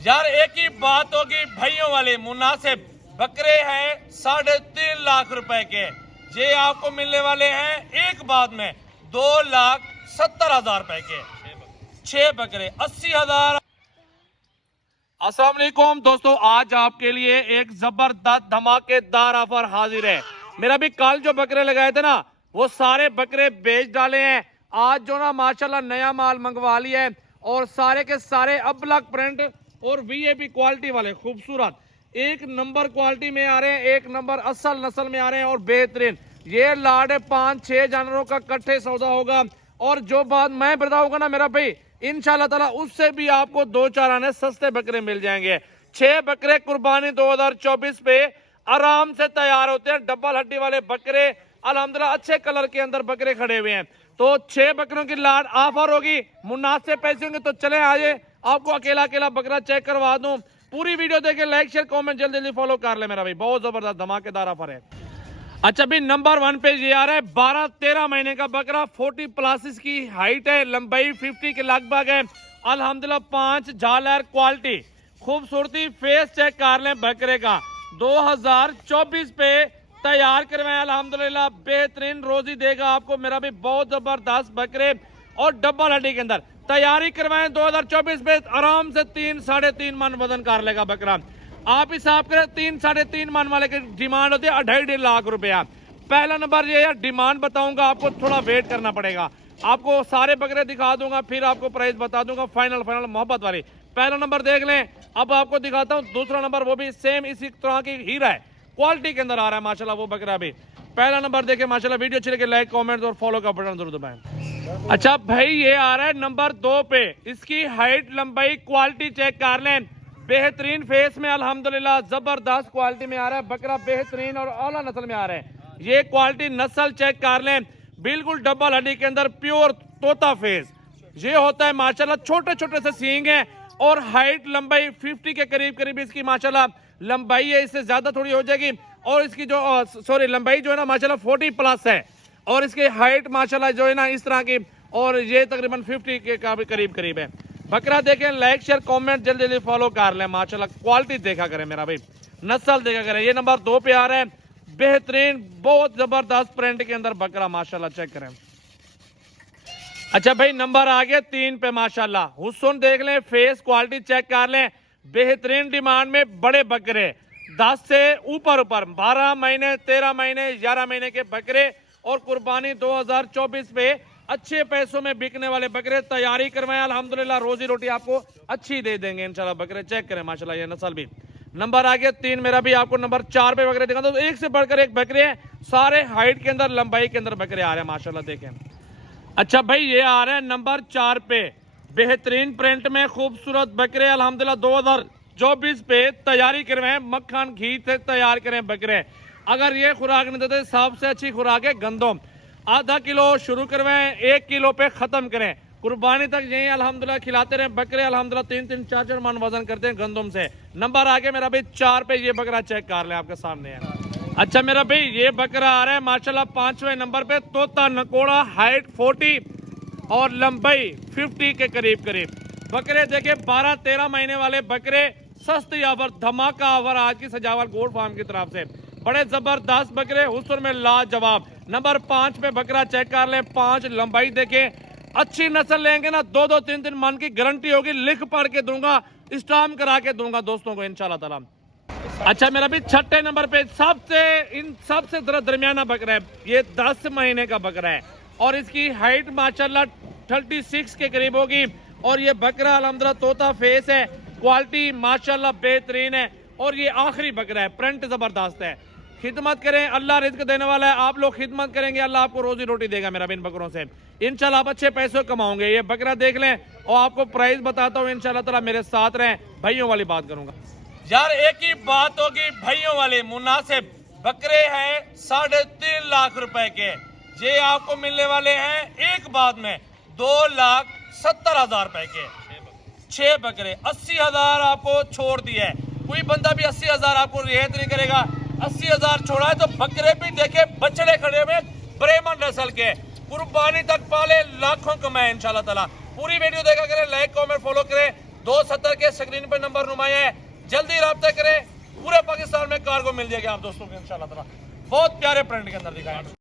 यार एक ही बात होगी भाइयों वाले, मुनासिब बकरे हैं 3.5 लाख रुपए के। ये आपको मिलने वाले हैं एक बाद में 2,70,000 रुपए के 6 बकरे 80,000। अस्सलाम वालेकुम दोस्तों, आज आपके लिए एक जबरदस्त धमाकेदार ऑफर हाजिर है। मेरा भी कल जो बकरे लगाए थे ना, वो सारे बकरे बेच डाले हैं। आज जो ना माशाल्लाह नया माल मंगवा लिया है और सारे के सारे अबलग प्रिंट और वीआईपी क्वालिटी वाले खूबसूरत एक नंबर क्वालिटी में आ रहे हैं, एक नंबर असल नस्ल में आ रहे हैं और बेहतरीन। ये लाड 5-6 जानवरों का इकट्ठे सौदा होगा और जो बात मैं बताऊंगा ना मेरा भाई, इंशाल्लाह ताला उससे भी आपको 2-4 आने सस्ते बकरे मिल जाएंगे। 6 बकरे कुर्बानी 2024 पे आराम से तैयार होते हैं। डबल हड्डी वाले बकरे अल्हम्दुलिल्लाह अच्छे कलर के अंदर बकरे खड़े हुए हैं। तो 6 बकरों की लाड ऑफर होगी, मुनासिब पैसे होंगे। तो चले आजे, आपको अकेला अकेला बकरा चेक करवा दूं। पूरी वीडियो देखे, लाइक शेयर कमेंट जल्दी जल्दी फॉलो कर ले मेरा भाई, बहुत जबरदस्त धमाकेदार ऑफर है। अच्छा भाई, नंबर 1 पे ये आ रहा है 12-13 महीने का बकरा, 40 प्लस की हाइट है, लंबाई 50 के लगभग है। अल्हम्दुलिल्लाह 5 झालर क्वालिटी, खूबसूरती फेस चेक कर लें बकरे का। 2024 पे तैयार करवाए अल्हम्दुलिल्लाह, बेहतरीन रोजी देगा आपको मेरा भी, बहुत जबरदस्त बकरे और डबल हड्डी के अंदर तैयारी करवाएं। 2024 पे आराम से 3-3.5 मन वजन कर लेगा बकरा। आप हिसाब करें 3-3.5 मन वाले की डिमांड होती है 2.5 लाख रुपया। पहला नंबर ये है, डिमांड बताऊंगा आपको, थोड़ा वेट करना पड़ेगा। आपको सारे बकरे दिखा दूंगा, फिर आपको प्राइस बता दूंगा फाइनल मोहब्बत वाली। पहला नंबर देख लें, अब आपको दिखाता हूँ दूसरा नंबर, वो भी सेम इसी तरह की हीरा है, क्वालिटी के अंदर आ रहा है माशाल्लाह वो बकरा भी। पहला नंबर देखे माशाल्लाह, वीडियो अच्छी लगे लाइक कमेंट और फॉलो का बटन जरूर दबाएं। अच्छा भाई, ये आ रहा है नंबर 2 पे, इसकी हाइट लंबाई क्वालिटी चेक कर लें, बेहतरीन फेस में अल्हम्दुलिल्लाह जबरदस्त क्वालिटी में आ रहा है बकरा, बेहतरीन और औला नस्ल में आ रहा है। ये क्वालिटी नस्ल चेक कर लें, बिल्कुल डबल हड्डी के अंदर प्योर तोता फेस ये होता है माशाल्लाह। छोटे छोटे से सींग हैं और हाइट लंबाई 50 के करीब करीब इसकी माशाल्लाह लंबाई है, इससे ज्यादा थोड़ी हो जाएगी। और इसकी जो लंबाई जो है ना माशाल्लाह 40 प्लस है और इसकी हाइट माशाल्लाह जो है ना इस तरह की, और ये तकरीबन 50 के का भी करीब करीब है। बकरा देखें, लाइक शेयर कमेंट जल्दी जल्दी फॉलो कर लें माशाल्लाह, क्वालिटी देखा करें मेरा भाई, नस्ल देखा करें। ये नंबर 2 पे आ रहा है, बेहतरीन बहुत जबरदस्त प्रिंट के अंदर बकरा माशाल्लाह, चेक करें। अच्छा भाई, नंबर आ गया 3 पे माशाल्लाह, हुस्न देख लें, फेस क्वालिटी चेक कर लें, बेहतरीन डिमांड में बड़े बकरे 10 से ऊपर 12 महीने 13 महीने 11 महीने के बकरे और कुर्बानी 2024 पे अच्छे पैसों में बिकने वाले बकरे तैयारी करवाएं। अल्हम्दुलिल्लाह रोजी रोटी आपको अच्छी दे देंगे इंशाल्लाह। बकरे चेक करें माशाल्लाह, ये नस्ल भी। नंबर आ गया 3 मेरा भी, आपको नंबर 4 पे बकरे दिखा दो, एक से बढ़कर एक बकरे हैं, सारे हाइट के अंदर लंबाई के अंदर बकरे आ रहे हैं माशाल्लाह, देखें। अच्छा भाई, ये आ रहा है नंबर 4 पे, बेहतरीन प्रिंट में खूबसूरत बकरे अल्हम्दुलिल्लाह 2024 पे तैयारी करवाएं, मक्खन घी से तैयार करें बकरे। अगर ये खुराक नहीं देते, सबसे अच्छी खुराक है गंदम, आधा किलो शुरू करवाएं, 1 किलो पे खत्म करें, कुर्बानी तक यही अल्हम्दुलिल्लाह खिलाते रहे बकरे। अल्हम्दुलिल्लाह 3-3 4-4 मन वजन करते हैं गंदम से। नंबर आगे मेरा भाई 4 पे, ये बकरा चेक कर ले, आपके सामने है। अच्छा मेरा भाई, ये बकरा आ रहा है माशाल्लाह 5वें नंबर पे, तोता नकोड़ा, हाइट 40 और लंबाई 50 के करीब करीब बकरे। देखे 12-13 महीने वाले बकरे, सस्ती ऑफर, धमाका ऑफर आज की सजावट गोल्ड फार्म की तरफ से। बड़े जबरदस्त बकरे, हुस्न में लाजवाब। नंबर 5 पे बकरा चेक कर ले, 5 लंबाई देखें, अच्छी नस्ल लेंगे ना 2-2 3-3 मन की गारंटी होगी, लिख पढ़ के दूंगा, स्टाम्प करा के दूंगा दोस्तों को इंशाल्लाह ताला। अच्छा मेरा भी 6ठे नंबर पे सबसे दरमियाना बकरा है, ये 10 महीने का बकरा है और इसकी हाइट माशाल्लाह 36 के करीब होगी। और ये बकरा अल्हम्दुलिल्लाह तोता फेस है, क्वालिटी माशाल्लाह बेहतरीन है और ये आखिरी बकरा है, प्रिंट जबरदस्त है। खिदमत करें, अल्लाह रिज्क देने वाला है, आप लोग खिदमत करेंगे, अल्लाह आपको रोजी रोटी देगा मेरा इन बकरों से इंशाल्लाह, आप अच्छे पैसे कमाओगे। ये बकरा देख लें और आपको प्राइस बताता हूँ इंशाल्लाह ताला, मेरे साथ रहें। भाइयों वाली बात करूंगा यार, एक ही बात होगी भाइयों वाले, मुनासिब बकरे हैं 3.5 लाख रुपए के। ये आपको मिलने वाले हैं एक बाद में 2,70,000 रुपए के 6 बकरे 80,000 आपको छोड़ दिए है। कोई बंदा भी 80,000 आपको रियायत नहीं करेगा। 80,000 छोड़ा है तो बकरे भी देखे, बछड़े खड़े हुए ब्रेमन नस्ल के, कुर्बानी तक पाले, लाखों कमाए इंशाल्लाह ताला। पूरी वीडियो देखा करें, लाइक कमेंट फॉलो करें, 270 के स्क्रीन पर नंबर नुमाया है, जल्दी राब्ता करें। पूरे पाकिस्तान में कार्गो मिल जाएगी आप दोस्तों को इंशाल्लाह ताला। बहुत प्यारे प्रिंट के अंदर दिखाएं।